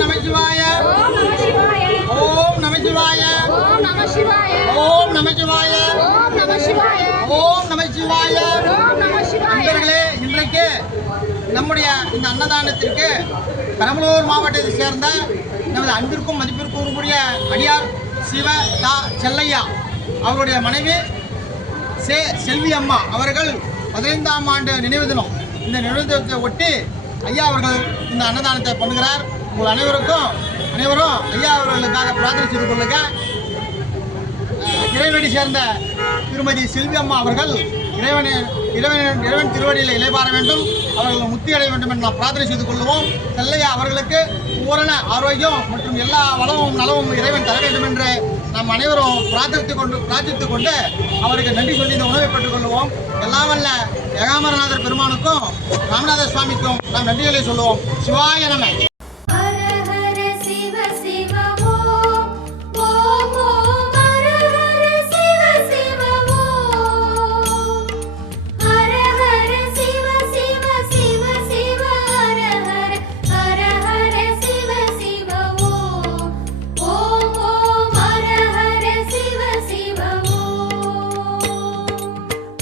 நமசிவாய ஓம் நமசிவாய ஓம் நமசிவாய ஓம் நமசிவாய ஓம் நமசிவாய ஓம் நமசிவாய ஓம் நமசிவாய. நண்பர்களே, இன்றைக்கு நம்முடைய இந்த அன்னதானத்திற்கு பெரம்பலூர் மாவட்டத்தை சேர்ந்த நமது அன்பிற்கும் மதிப்பிற்கும் உரிய அடியார் சிவ தா செல்லையா அவருடைய மனைவி செல்வி அம்மா அவர்கள் 15ஆம் ஆண்டு நினைவு தினம். இந்த நினைவு தினத்தை ஒட்டி ஐயா அவர்கள் இந்த அன்னதானத்தை பண்ணுகிறார். உங்கள் அனைவரும் ஐயா அவர்களுக்காக பிரார்த்தனை செய்து கொள்ளுங்க. இறைவனடி சேர்ந்த திருமதி செல்வி அம்மா அவர்கள் இறைவன் திருவடியில் இலைபார வேண்டும், அவர்கள் முக்தி அடைய வேண்டும் என்று நாம் பிரார்த்தனை செய்து கொள்வோம். செல்லையா அவர்களுக்கு பூரண ஆரோக்கியம் மற்றும் எல்லா வளமும் நலமும் இறைவன் தர வேண்டும் என்று நாம் அனைவரும் பிரார்த்தித்துக் கொண்டு அவருக்கு நன்றி சொல்லி இந்த உணவை பெற்றுக் கொள்வோம். எல்லாம் வல்ல ஏகாம்பரநாதர் பெருமானுக்கும் ராமநாத சுவாமிக்கும் நாம் நன்றிகளை சொல்லுவோம். சிவாய நம.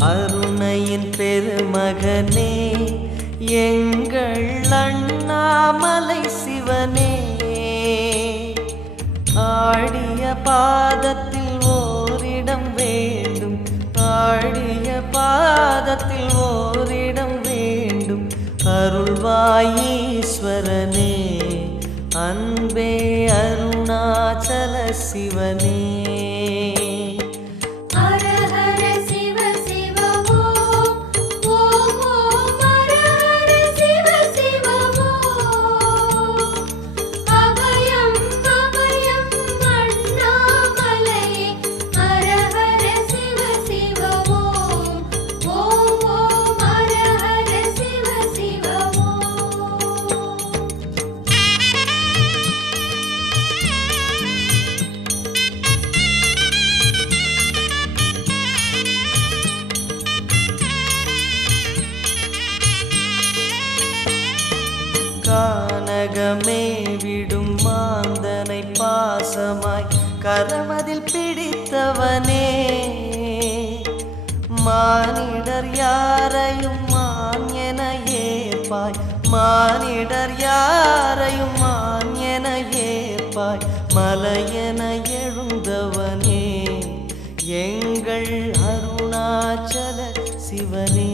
அருணையின் பெருமகனே எங்கள் அண்ணாமலை சிவனே, ஆடிய பாதத்தில் ஓரிடம் வேண்டும், ஆடிய பாதத்தில் ஓரிடம் வேண்டும். அருள்வாயீஸ்வரனே, அன்பே அருணாச்சல சிவனே. கானகமே விடும் மாந்தனை பாசமாய் கரமதில் பிடித்தவனே, மானிடர் யாரையும் மான் என ஏற்பாய், மானிடர் யாரையும் மான் என ஏற்பாய். மலையென எழுந்தவனே எங்கள் அருணாச்சல சிவனே.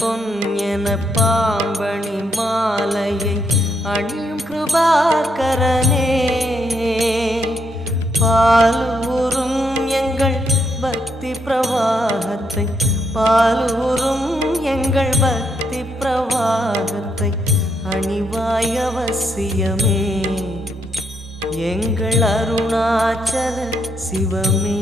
பொன் என பாம்பணி மாலையை அணியும் கிருபாகரனே, பாலூரும் எங்கள் பக்தி பிரவாகத்தை, பாலூரும் எங்கள் பக்தி பிரவாகத்தை அணிவாய் அவசியமே எங்கள் அருணாச்சல சிவமே.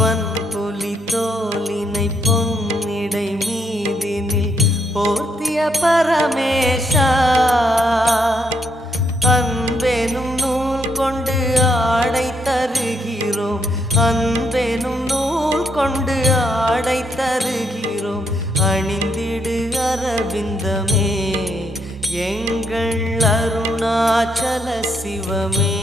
வன்புலி தோலினை பொன்னிடை மீதினில் போர்த்திய பரமேஷா, அன்பெனும் நூல் கொண்டு ஆடை தருகிறோம், அன்பெனும் நூல் கொண்டு ஆடை தருகிறோம் அணிந்திடு அரவிந்தமே எங்கள் அருணாச்சல சிவமே.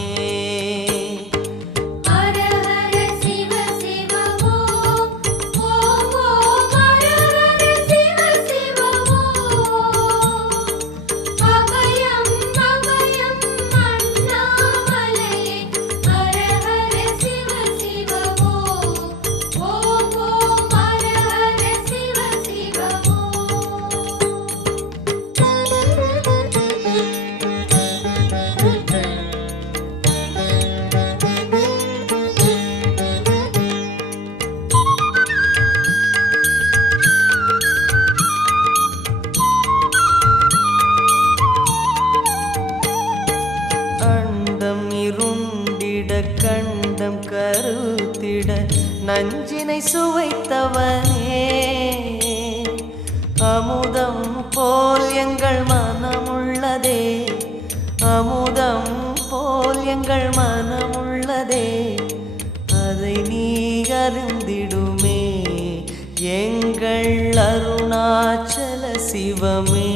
கண்டம் கருத்திட நஞ்சினை சுவைத்தவனே அமுதம் போல் எங்கள் மனமுள்ளதே அமுதம் போல் எங்கள் மனமுள்ளதே அதை நீ அருந்திடுமே எங்கள் அருணாச்சல சிவமே.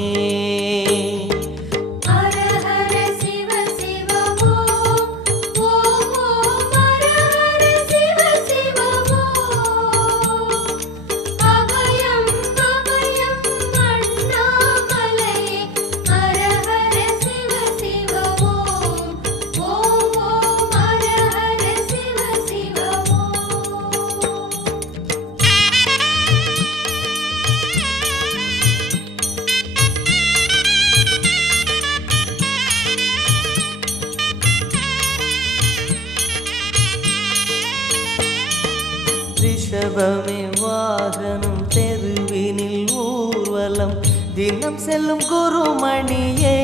ரிஷபமே வாகனம் தெருவினில் ஊர்வலம் தினம் செல்லும் குருமணியே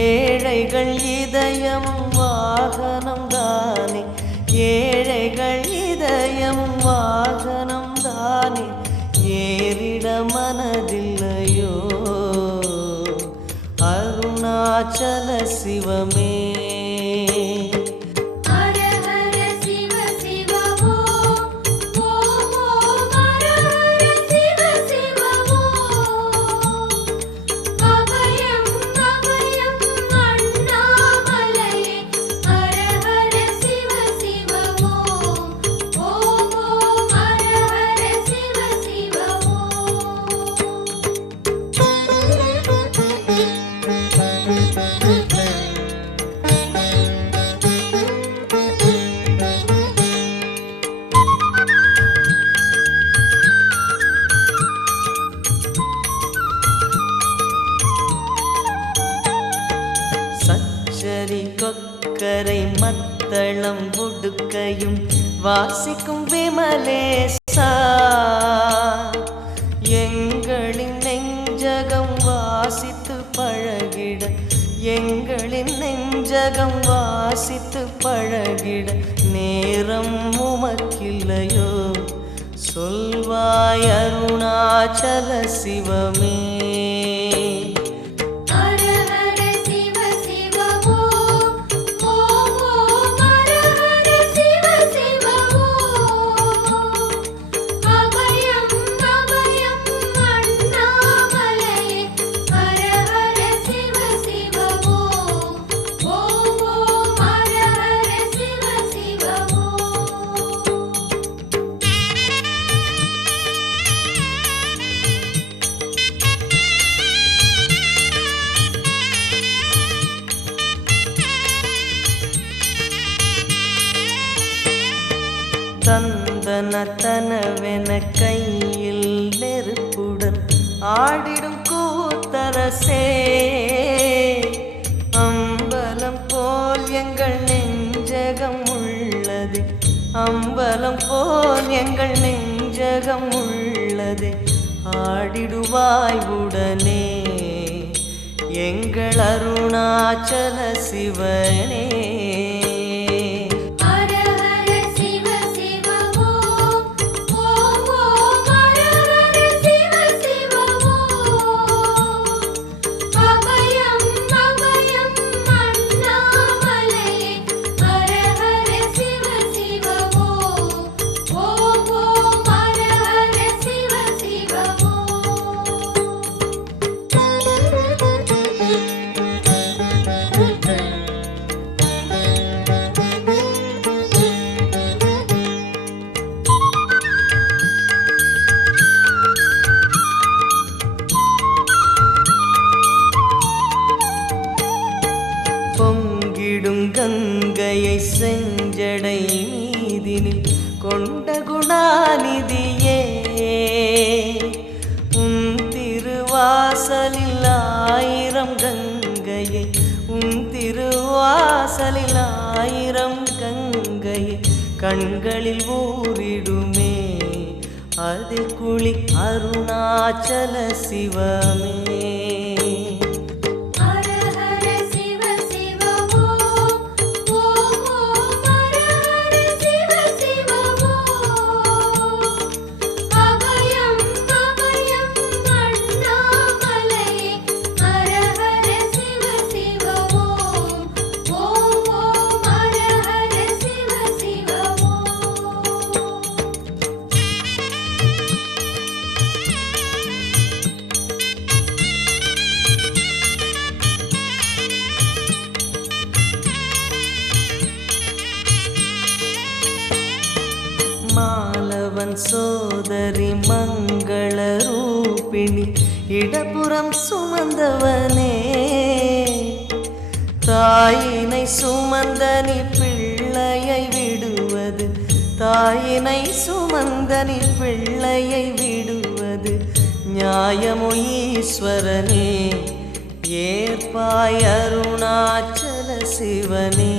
ஏழைகள் இதயம் வாகனம் தானே ஏழைகள் இதயம் வாகனம் தானே ஏறிட மனதில்லையோ அருணாச்சல சிவமே. கொக்கரை மத்தளம் உடுக்கையும் வாசிக்கும் விமலேசா எங்களின் நெஞ்சகம் வாசித்து பழகிட எங்களின் நெஞ்சகம் வாசித்து பழகிட நேரம் உமக்கில்லையோ சொல்வாய் அருணாச்சல சிவமே. தந்தனத்தனவென கையில் நெருப்புடன் ஆடிடும் கூத்தரசே அம்பலம் போல் எங்கள் நெஞ்சகம் உள்ளது அம்பலம் போல் எங்கள் நெஞ்சகம் உள்ளது ஆடிடுவாய் உடனே எங்கள் அருணாச்சல சிவனே. பொங்கிடும் கங்கையை செஞ்சடை மீதினில் கொண்ட குணாநிதியே உன் திருவாசலில் ஆயிரம் கங்கையை உன் திருவாசலில் ஆயிரம் கங்கையை கண்களில் ஊறிடுமே அதில் குளி அருணாச்சல சிவமே. மாலவன் சோதரி மங்கள ரூபிணி இடப்புறம் சுமந்தவனே தாயினை சுமந்தனி பிள்ளையை விடுவது தாயினை சுமந்தனி பிள்ளையை விடுவது நியாயமோ ஈஸ்வரனே ஏற்பாய் அருணாச்சல சிவனே.